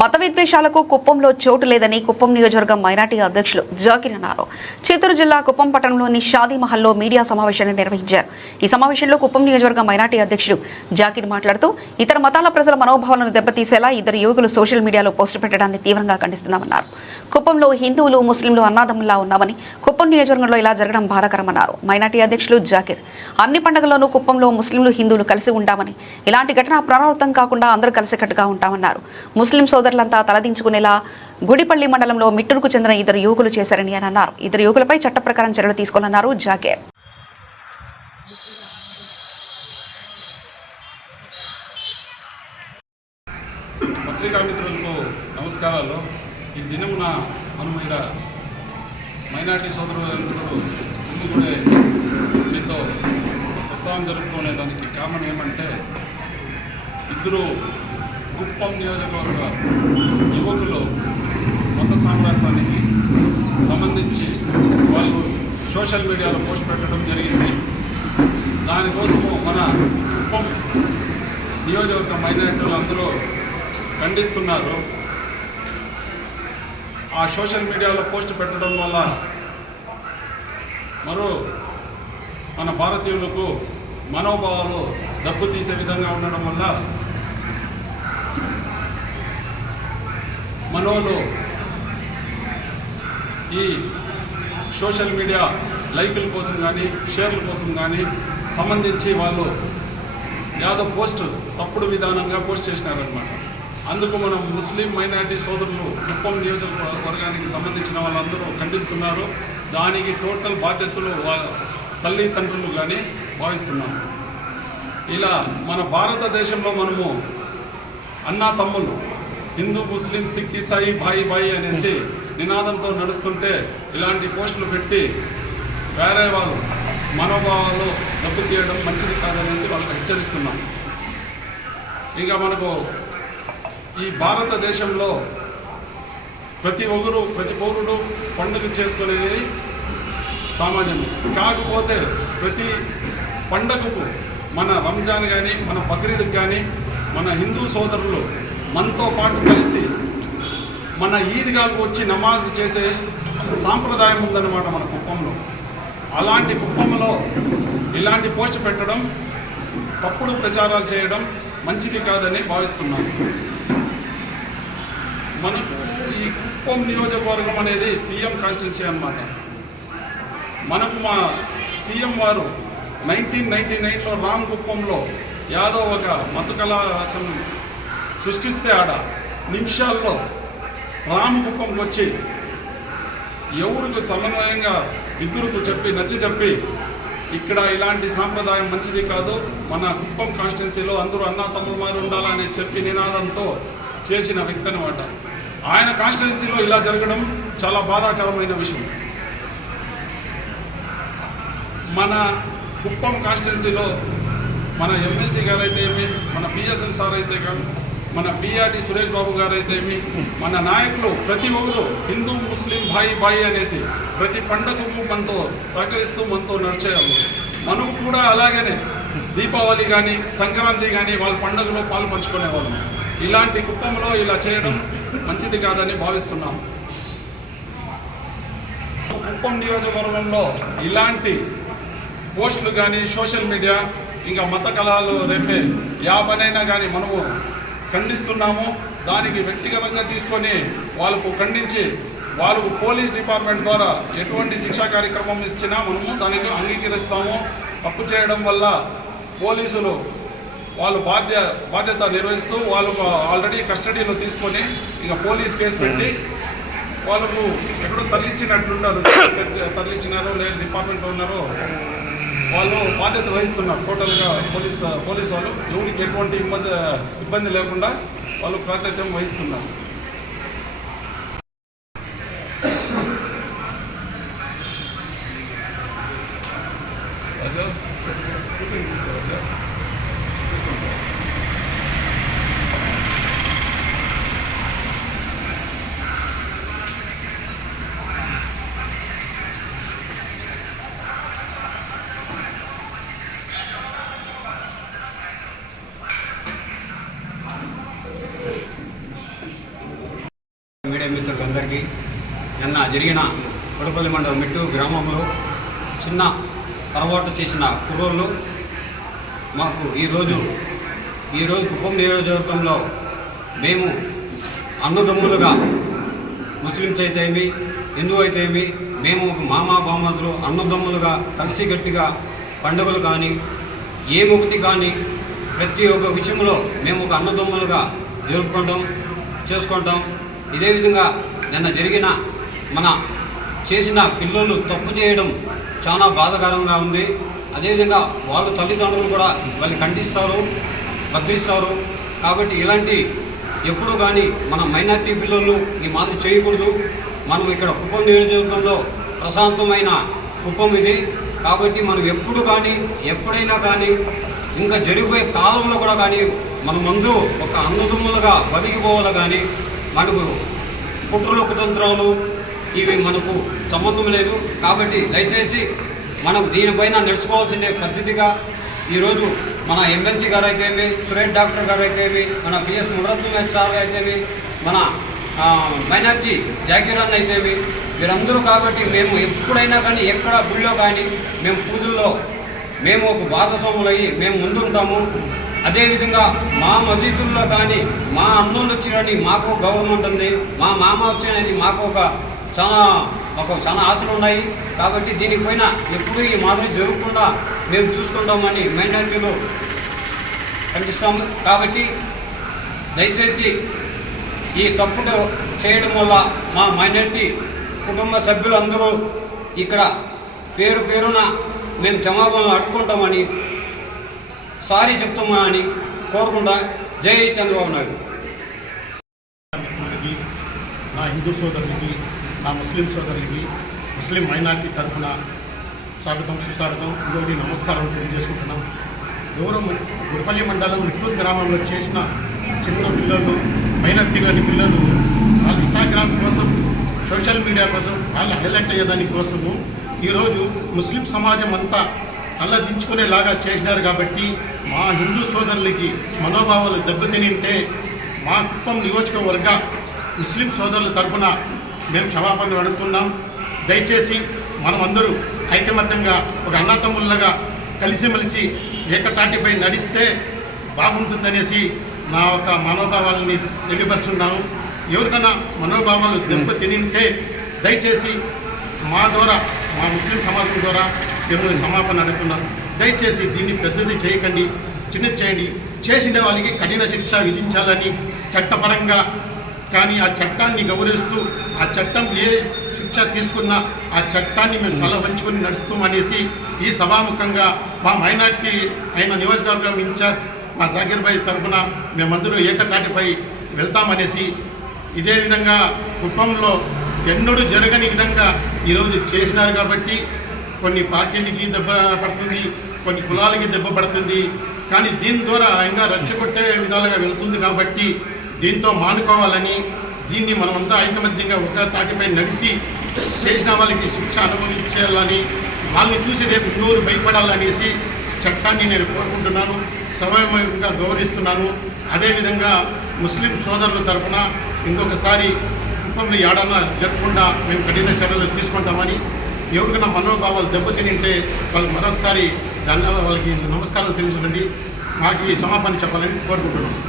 మత విద్వేషాలకు కుప్పంలో చోటు లేదని కుప్పం నియోజకవర్గం మైనార్టీ అధ్యక్షులు జాకిర్ అన్నారు. చిత్తూరు జిల్లా కుప్పం పట్టణంలోని షాదీ మహల్లో మీడియా సమావేశాన్ని నిర్వహించారు. ఈ సమావేశంలో కుప్పం నియోజకవర్గం మైనార్టీ అధ్యక్షుడు జాకిర్ మాట్లాడుతూ ఇతర మతాల ప్రజల మనోభావాలను దెబ్బతీసేలా ఇద్దరు యువకులు సోషల్ మీడియాలో పోస్టు పెట్టడాన్ని తీవ్రంగా ఖండిస్తున్నామన్నారు. కుప్పంలో హిందువులు ముస్లింలు అన్నాదమ్ముల్లా ఉన్నామని, కుప్పం నియోజకవర్గంలో ఇలా జరగడం బాధాకరమన్నారు. మైనార్టీ అధ్యక్షులు జాకిర్ అన్ని పండుగల్లోనూ కుప్పంలో ముస్లింలు హిందువులు కలిసి ఉంటామని, ఇలాంటి ఘటన పునరావృతం కాకుండా అందరూ కలిసికట్టుగా ఉంటామన్నారు. ముస్లిం సోదరులంతా తలదించుకునేలా గుడిపల్లి మండలంలో మిట్టూరుకు చెందిన ఇద్దరు యువకులు చేశారని అన్నారు. ఇద్దరు యువకులపై చట్ట ప్రకారం చర్యలు తీసుకోవాలన్నారు జాకిర్. పత్రికా మిత్రులకు నమస్కారాలు. ఈ దినమున మనం ఇక్కడ మైనార్టీ సోదరులందరూ కూడా మీతో ప్రస్తావన జరుపుకునే దానికి కారణం ఏమంటే, ఇద్దరు కుప్పం నియోజకవర్గ యువకులు మత సామ్రాజ్యానికి సంబంధించి వాళ్ళు సోషల్ మీడియాలో పోస్ట్ పెట్టడం జరిగింది. దానికోసము మన కుప్పం నియోజకవర్గ మైనారిటీలు అందరూ ఖండిస్తున్నారు. ఆ సోషల్ మీడియాలో పోస్ట్ పెట్టడం వల్ల మన భారతీయులకు మనోభావాలు దెబ్బతీసే విధంగా ఉండడం వల్ల మనోళ్ళు ఈ సోషల్ మీడియా లైకుల కోసం కానీ షేర్ల కోసం కానీ సంబంధించి వాళ్ళు యాదో పోస్ట్ తప్పుడు విధానంగా పోస్ట్ చేసినారనమాట. అందుకు మనం ముస్లిం మైనారిటీ సోదరులు కుప్పం నియోజకవర్గానికి సంబంధించిన వాళ్ళందరూ ఖండిస్తున్నారు. దానికి టోటల్ బాధ్యతలు తల్లిదండ్రులు కానీ భావిస్తున్నాము. ఇలా మన భారతదేశంలో మనము అన్నా తమ్ములు హిందూ ముస్లిం సిక్ ఇసాయి భాయి భాయి అనేసి నినాదంతో నడుస్తుంటే ఇలాంటి పోస్టులు పెట్టి వేరే వాళ్ళు మనోభావాలు దెబ్బతీయడం మంచిది కాదనేసి వాళ్ళకి హెచ్చరిస్తున్నాం. ఇంకా మనకు ఈ భారతదేశంలో ప్రతి పౌరుడు పండుగ చేసుకునేది సామాన్యం. కాకపోతే ప్రతి పండుగకు మన రంజాన్ కానీ మన బక్రీద్కి కానీ మన హిందూ సోదరులు మనతో పాటు కలిసి మన ఈద్గాలకు వచ్చి నమాజ్ చేసే సాంప్రదాయం ఉందన్నమాట మన కుప్పంలో. అలాంటి కుప్పంలో ఇలాంటి పోస్ట్ పెట్టడం, తప్పుడు ప్రచారాలు చేయడం మంచిది కాదని భావిస్తున్నాను. మనకు ఈ కుప్పం నియోజకవర్గం అనేది సీఎం కాన్స్టిట్యున్సీ అన్నమాట. మనకు మా సీఎం వారు 1999లో రామ్ కుప్పంలో యాదో ఒక మత కళాశాల సృష్టిస్తే ఆడ నిమిషాల్లో రామకుప్పంకి వచ్చి ఎవరికి సమన్వయంగా ఇద్దరుకు నచ్చ చెప్పి ఇక్కడ ఇలాంటి సాంప్రదాయం మంచిది కాదు, మన కుప్పం కాన్స్టిట్యున్సీలో అందరూ అన్నా తమ్ముడు మారి ఉండాలని చెప్పి నినాదంతో చేసిన వ్యక్తి అనమాట. ఆయన కాన్స్టిట్యున్సీలో ఇలా జరగడం చాలా బాధాకరమైన విషయం. మన కుప్పం కాన్స్టిట్యున్సీలో మన ఎమ్మెల్సీ గారు అయితే ఏమి, మన పిఎస్ఎం సార్ అయితే కానీ, మన పిఆర్టీ సురేష్ బాబు గారు అయితే ఏమి, మన నాయకులు ప్రతి ఒక్కరు హిందూ ముస్లిం భాయి భాయి అనేసి ప్రతి పండుగకు మనతో సహకరిస్తూ మనతో నడిచేయాలి. మనకు కూడా అలాగనే దీపావళి కానీ సంక్రాంతి కానీ వాళ్ళ పండుగలో పాలు పంచుకునేవాళ్ళం. ఇలాంటి కుప్పంలో ఇలా చేయడం మంచిది కాదని భావిస్తున్నాం. కుప్పం నియోజకవర్గంలో ఇలాంటి పోస్టులు కానీ సోషల్ మీడియా ఇంకా మత కళాలు రేపే పనైనా కానీ మనము ఖండిస్తున్నాము. దానికి వ్యక్తిగతంగా తీసుకొని వాళ్ళకు ఖండించి వాళ్ళకు పోలీస్ డిపార్ట్మెంట్ ద్వారా ఎటువంటి శిక్షా కార్యక్రమం ఇచ్చినా మనము దానికి అంగీకరిస్తాము. తప్పు చేయడం వల్ల పోలీసులు వాళ్ళు బాధ్యత నిర్వహిస్తూ వాళ్ళకు ఆల్రెడీ కస్టడీలో తీసుకొని ఇక పోలీస్ కేసు పెట్టి వాళ్ళకు ఎక్కడో తరలించినట్లున్నారు, తరలించినారో లేదా డిపార్ట్మెంట్లో ఉన్నారో వాళ్ళు బాధ్యత వహిస్తున్నారు. టోటల్గా పోలీస్ వాళ్ళు ఎవరికి ఎటువంటి ఇబ్బంది లేకుండా వాళ్ళు ప్రాతినిధ్యం వహిస్తున్నారు. మిత్రులందరికీ నిన్న జరిగిన కొడపల్లి మండలం మెట్టు గ్రామంలో చిన్న పొరపాటు చేసిన కుర్రోళ్ళు మాకు ఈరోజు కుప్పం నియోజకవర్గంలో మేము అన్నదమ్ములుగా ముస్లిమ్స్ అయితేమి హిందూ అయితేమి మేము మామా బామతులు అన్నదమ్ములుగా కలిసికట్టుగా పండుగలు కానీ ఏమొకటి కానీ ప్రతి ఒక్క విషయంలో మేము ఒక అన్నదమ్ములుగా చేసుకుంటాం. ఇదే విధంగా నిన్న జరిగిన మన చేసిన పిల్లలు తప్పు చేయడం చాలా బాధాకరంగా ఉంది. అదేవిధంగా వాళ్ళ తల్లిదండ్రులు కూడా వాళ్ళు ఖండిస్తారు, భద్రిస్తారు. కాబట్టి ఇలాంటి ఎప్పుడు కానీ మన మైనార్టీ పిల్లలు ఈ మాదిరి చేయకూడదు. మనం ఇక్కడ కుప్పం నియోజకవర్గంలో ప్రశాంతమైన కుప్పం ఇది. కాబట్టి మనం ఎప్పుడు కానీ ఎప్పుడైనా కానీ ఇంకా జరిగిపోయే కాలంలో కూడా కానీ మన ముందు ఒక అన్నదమ్ములుగా బతికిపోవాలి. కానీ మనకు కుట్రలు కుతంత్రాలు ఇవి మనకు సంబంధం లేదు. కాబట్టి దయచేసి మనం దీనిపైన నడుచుకోవాల్సిందే పద్ధతిగా. ఈరోజు మన ఎమ్మెల్సీ గారు అయితేమి, సురేష్ డాక్టర్ గారు అయితేమి, మన పిఎస్ మురత్నం సార్ అయితేమి, మన మైనార్టీ జాకీరాన్ అయితేమి, వీరందరూ. కాబట్టి మేము ఎప్పుడైనా కానీ ఎక్కడ గుళ్ళో కానీ మేము పూజల్లో మేము ఒక భాగస్వాములయ్యి మేము ముందుంటాము. అదేవిధంగా మా మసీదుల్లో కానీ మా అన్నోళ్ళు వచ్చినని మాకు గౌరవం ఉంటుంది, మా మామ వచ్చినని మాకు చాలా ఆశలు ఉన్నాయి. కాబట్టి దీనిపైన ఎప్పుడు ఈ మాదిరి జరగకుండా మేము చూసుకుంటామని మైనార్టీలు ఖండిస్తాము. కాబట్టి దయచేసి ఈ తప్పులు చేయడం వల్ల మా మైనార్టీ కుటుంబ సభ్యులందరూ ఇక్కడ పేరున మేము క్షమాపణలు అడుక్కుంటామని సారీ చెప్తామని కోరుకుంటా. జై చంద్రబాబు నాయుడు. నా హిందూ సోదరులకి, నా ముస్లిం సోదరులకి, ముస్లిం మైనార్టీ తరఫున స్వాగతం సుస్వాగతం, ఇంకొకటి నమస్కారం తెలియజేసుకుంటున్నాం. గుడిపల్లి మండలం నిట్టూరు గ్రామంలో చేసిన చిన్న పిల్లలు, మైనార్టీలోని పిల్లలు వాళ్ళ ఇన్స్టాగ్రామ్ కోసం, సోషల్ మీడియా కోసం, వాళ్ళు హైలైట్ అయ్యేదాని కోసము ఈరోజు ముస్లిం సమాజం అంతా తలదించుకునేలాగా చేసినారు. కాబట్టి మా హిందూ సోదరులకి మనోభావాలు దెబ్బతినింటే మా కుప్పం నియోజకవర్గ ముస్లిం సోదరుల తరఫున మేము క్షమాపణలు అడుగుతున్నాం. దయచేసి మనమందరూ ఐకమత్యంగా ఒక అన్నతమ్ముళ్ళగా కలిసిమెలిసి ఏకతాటిపై నడిస్తే బాగుంటుందనేసి నా యొక్క మనోభావాలని తెలియపరుస్తున్నాను. ఎవరికైనా మనోభావాలు దెబ్బతినింటే దయచేసి మా ద్వారా, మా ముస్లిం సమాజం ద్వారా మిమ్మల్ని క్షమాపణ అడుగుతున్నాను. దయచేసి దీన్ని పెద్దది చేయకండి, చిన్నది చేయండి. చేసిన వాళ్ళకి కఠిన శిక్ష విధించాలని చట్టపరంగా, కానీ ఆ చట్టాన్ని గౌరవిస్తూ ఆ చట్టం ఏ శిక్ష తీసుకున్నా ఆ చట్టాన్ని మేము తల వంచుకొని నడుస్తామనేసి ఈ సభాముఖంగా మా మైనార్టీ అయిన నియోజకవర్గం ఇన్ఛార్జ్ మా జాకీర్ భాయ్ తరఫున మేమందరూ ఏకతాటిపై వెళ్తామనేసి, ఇదే విధంగా కుప్పంలో ఎన్నడూ జరగని విధంగా ఈరోజు చేసినారు. కాబట్టి కొన్ని పార్టీలకి దెబ్బ పడుతుంది, కొన్ని కులాలకి దెబ్బ పడుతుంది. కానీ దీని ద్వారా ఇంకా రెచ్చగొట్టే విధాలుగా వెళ్తుంది. కాబట్టి దీంతో మానుకోవాలని, దీన్ని మనమంతా ఐకమత్యంగా ఒక తాటిపై నడిచి చేసిన వాళ్ళకి శిక్ష అనుభవించాలని, వాళ్ళని చూసి రేపు ఇంకోరు భయపడాలనేసి చట్టాన్ని నేను కోరుకుంటున్నాను, సమయంగా గౌరవిస్తున్నాను. అదేవిధంగా ముస్లిం సోదరుల తరఫున ఇంకొకసారి కుప్పంలో ఏడన్నా జరగకుండా మేము కఠిన చర్యలు తీసుకుంటామని, ఎవరికైనా మనోభావాలు దెబ్బతినింటే వాళ్ళకి మరొకసారి వాళ్ళకి నమస్కారాలు తెలుసుకుండి, మాకు ఈ క్షమాపణ చెప్పాలని కోరుకుంటున్నాను.